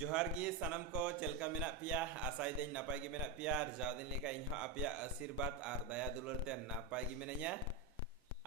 জহার গিয়ে সানাম ক চেলকা মেনা পেয়া আশাই দিন নাপাই গে মেনা পেয়া আর যাওদিন লেখা ইহ আপিয়া আশীর্বাদ আর দায়া দুলরতে নাপাই গে মেনা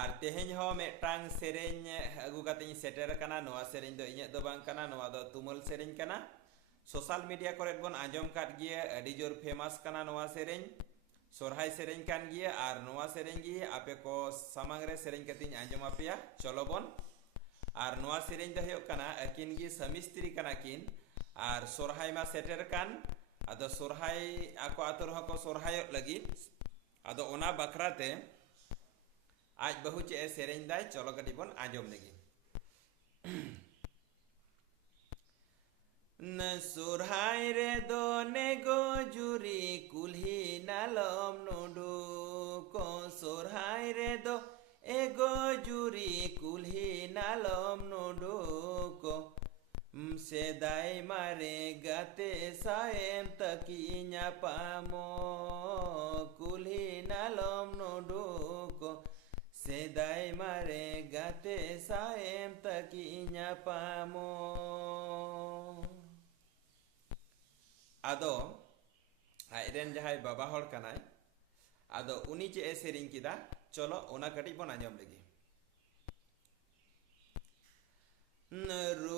আর তেহেন হ মেটাং সেরেন আগু কাতে সেটের কানা নোয়া সেরেন দো ইহে দো বাং কানা নোয়া দো তুমল সেরেন কানা সোশ্যাল মিডিয়া করে বন আজম কাত গিয়ে আডি জোর ফেমাস কানা নোয়া সেরেন সরহাই সেরেন কান গিয়ে আর নোয়া সেরেন গিয়ে আপে ক সামাং রে সেরেন কাতিন আজম আপিয়া চলো বন আর নোয়া সেরেন দো হয়ে কানা কিন গিয়ে সামিস্ত্রি কানা কিন আর সরহাই মা সেটের কান আদ সরহাই আকো আতর হক সরহাই লাগি আদ ওনা বাখরাতে আজ বহু চে সেরেন দাই চলো কাটি আজম লাগি ন সরহাই রে দনে গো জুরি কুলহি নালম নডু ক সরহাই রে দ এগো জুরি কুলহি নালম নডু সে দায় মারে গতে সায়েম তকি পামো কুলি নালম নুডুক সে দায় মারে গতে সায়েম তকি পামো আদো আইরেন যাহাই বাবা হর কানাই আদো উনি চে এ সেরিং কিদা চলো ওনা কাটি বনা জম লেগে রু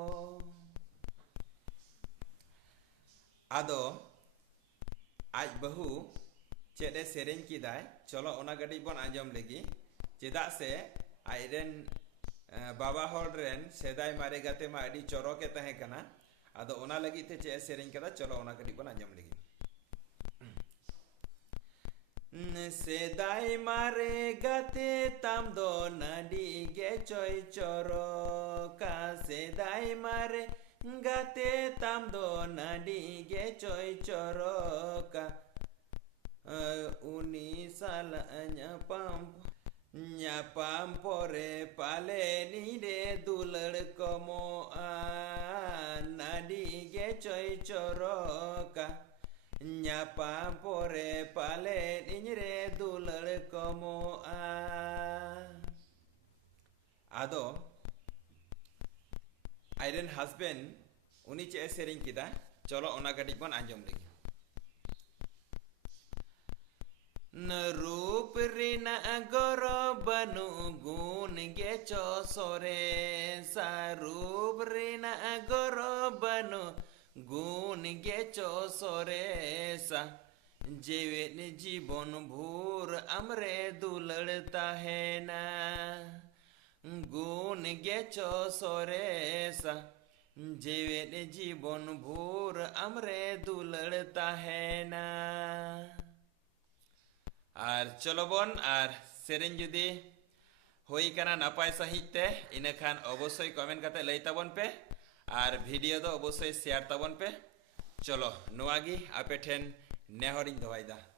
अद आज बहु चे से चलो बन आजम लगे चेदा से आज बाबा हर सेदाय मारे गाते मा चरक अदीते चे से चलो बन आज लगे सेदाय मारे गाते ताम दो नाडी गे चय चरक सेदाय मारे ngate tamdo nadi ge choi choroka uh, uni sala nya pam nya pam pore pale ni de dulad komo a nadi ge choi choroka nya pam pore pale ni re dulad komo a ado Aiden husband uni ce sering kita colo ona kadik pon anjom lagi. Narup rina agoro banu gun geco sore sarup rina agoro banu gun geco sore sa jewet ni jibon bur amre dulal tahena. গুণ গেছ সরে জীবের জীবন ভোর আমরে দুলড়তা হ্যা আর চলো বোন আর serene যদি হই কানা নাপায় সাহিত্যে ইনেখান অবশ্যই কমেন্ট কাতে লাই তাবন পে আর ভিডিও দো অবশ্যই শেয়ার তাবন পে চলো নোয়াগি ঠেন নেহরিং ধোয়াই